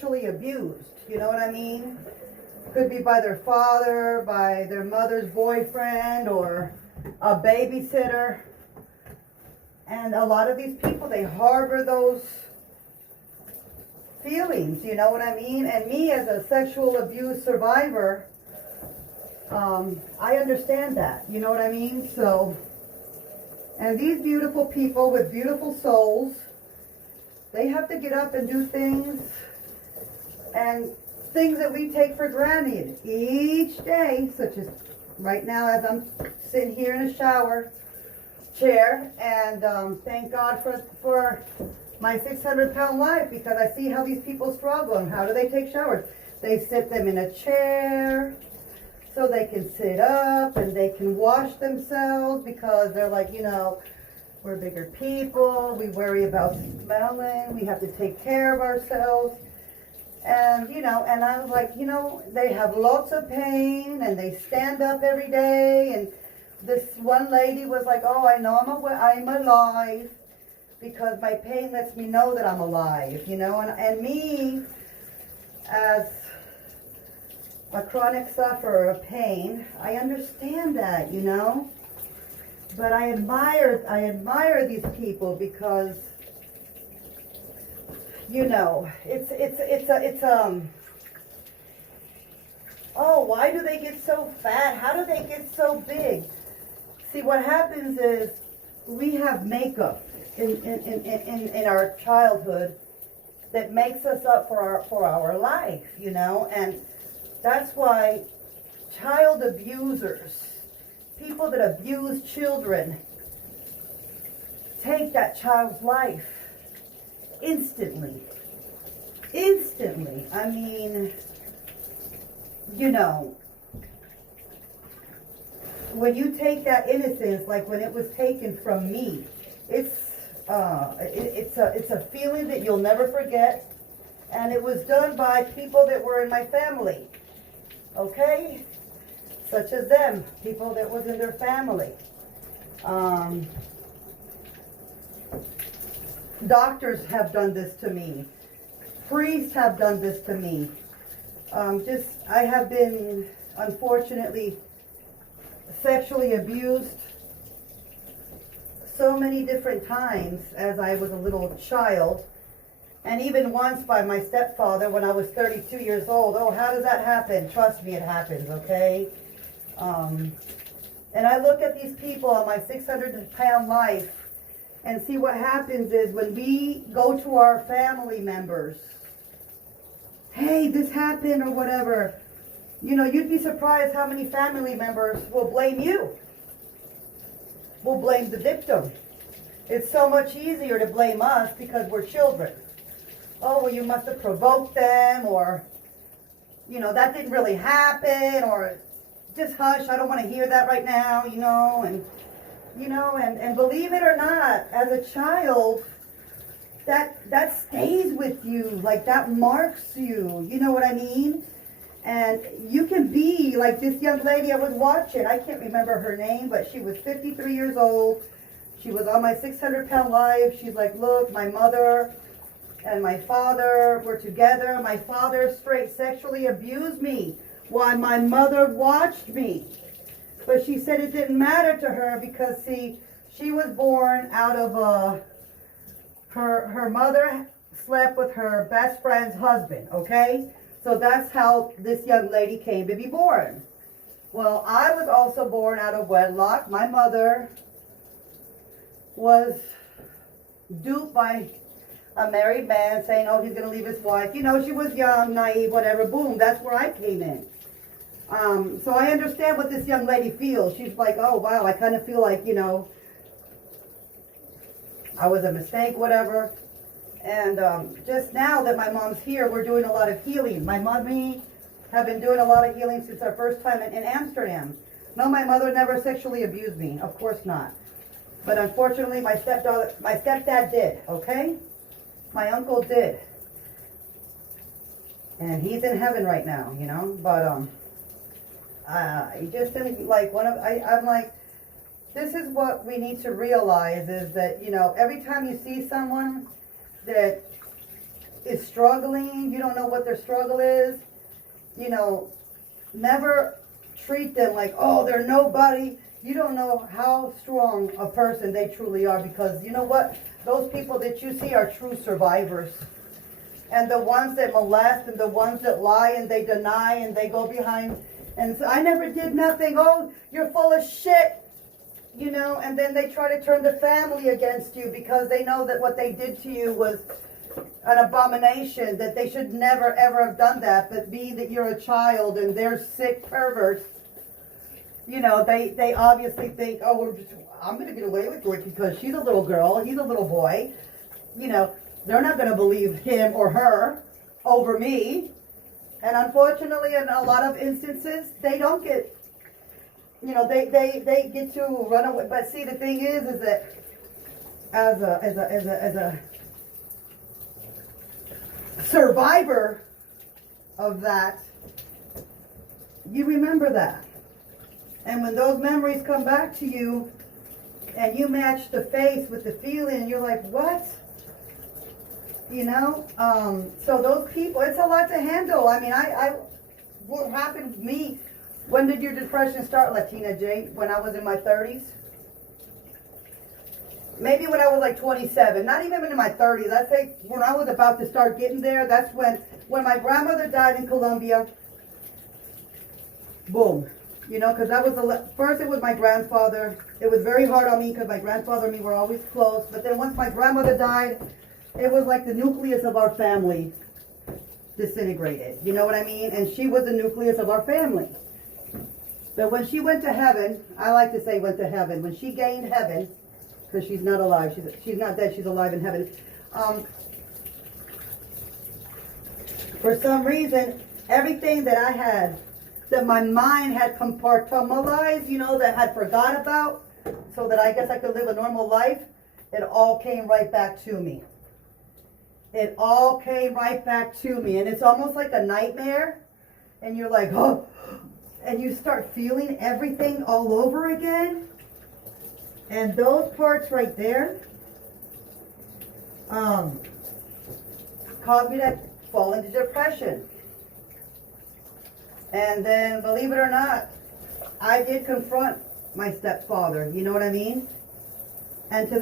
sexually abused. You know what I mean? Could be by their father, by their mother's boyfriend, or a babysitter. And a lot of these people, they harbor those feelings, you know what I mean? And me as a sexual abuse survivor, I understand that, you know what I mean? So, and these beautiful people with beautiful souls, they have to get up and do things, and things that we take for granted each day, such as right now as I'm sitting here in a shower chair, and thank God for my 600-pound life, because I see how these people struggle. And how do they take showers? They sit them in a chair so they can sit up and they can wash themselves, because they're like, you know, we're bigger people, we worry about smelling, we have to take care of ourselves. And, you know, and I was like, you know, they have lots of pain and they stand up every day. And this one lady was like, oh, I know I'm alive because my pain lets me know that I'm alive, you know. And me, as a chronic sufferer of pain, I understand that, you know. But I admire these people because, you know, oh, why do they get so fat? How do they get so big? See, what happens is we have makeup in our childhood that makes us up for our life, you know, and that's why child abusers, people that abuse children, take that child's life instantly. I mean, you know, when you take that innocence, like when it was taken from me, it's a feeling that you'll never forget, and it was done by people that were in my family, okay, such as them, people that was in their family. Doctors have done this to me. Priests have done this to me. I have been, unfortunately, sexually abused so many different times as I was a little child, and even once by my stepfather when I was 32 years old. Oh, how does that happen? Trust me, it happens, okay? And I look at these people on my 600-pound life and see what happens is when we go to our family members, hey, this happened or whatever, you know, you'd be surprised how many family members will blame you, will blame the victim. It's so much easier to blame us because we're children. Oh, well, you must have provoked them, or, you know, that didn't really happen, or just hush, I don't want to hear that right now, you know, and, you know, and believe it or not, as a child, that stays with you, like that marks you, you know what I mean? And you can be like this young lady I was watching, I can't remember her name, but she was 53 years old, she was on my 600-pound life. She's like, look, my mother and my father were together, my father straight sexually abused me while my mother watched me. But she said it didn't matter to her because, see, she was born out of her mother slept with her best friend's husband, okay? So that's how this young lady came to be born. Well, I was also born out of wedlock. My mother was duped by a married man saying, oh, he's going to leave his wife. You know, she was young, naive, whatever. Boom, that's where I came in. So I understand what this young lady feels. She's like, oh, wow, I kind of feel like, you know, I was a mistake, whatever. And just now that my mom's here, we're doing a lot of healing. My mommy have been doing a lot of healing since our first time in Amsterdam. No, my mother never sexually abused me. Of course not. But unfortunately, my stepdad did, okay? My uncle did. And he's in heaven right now, you know? But, he just didn't, like, I'm like, this is what we need to realize is that, you know, every time you see someone that is struggling, you don't know what their struggle is, you know, never treat them like, oh, they're nobody. You don't know how strong a person they truly are, because you know what? Those people that you see are true survivors. And the ones that molest and the ones that lie and they deny and they go behind and say, I never did nothing. Oh, you're full of shit. You know, and then they try to turn the family against you because they know that what they did to you was an abomination, that they should never ever have done that, but be that you're a child and they're sick perverts. You know, they obviously think, oh, I'm going to get away with it because she's a little girl, he's a little boy. You know, they're not going to believe him or her over me. And unfortunately, in a lot of instances, they don't get, you know, they get to run away. But see, the thing is that as a survivor of that, you remember that. And when those memories come back to you and you match the face with the feeling, you're like, what? You know? So those people, it's a lot to handle. I mean, what happened to me, when did your depression start, Latina J? When I was in my 30s? Maybe when I was like 27, not even in my 30s. I'd say when I was about to start getting there, that's when my grandmother died in Colombia, boom. You know, because that was first it was my grandfather. It was very hard on me because my grandfather and me were always close. But then once my grandmother died, it was like the nucleus of our family disintegrated. You know what I mean? And she was the nucleus of our family. But when she went to heaven, I like to say went to heaven. When she gained heaven, because she's not alive. She's not dead. She's alive in heaven. For some reason, everything that I had, that my mind had compartmentalized, you know, that had forgot about, so that I guess I could live a normal life, it all came right back to me. It all came right back to me. And it's almost like a nightmare. And you're like, oh, and you start feeling everything all over again. And those parts right there caused me to fall into depression. And then, believe it or not, I did confront my stepfather. You know what I mean? And to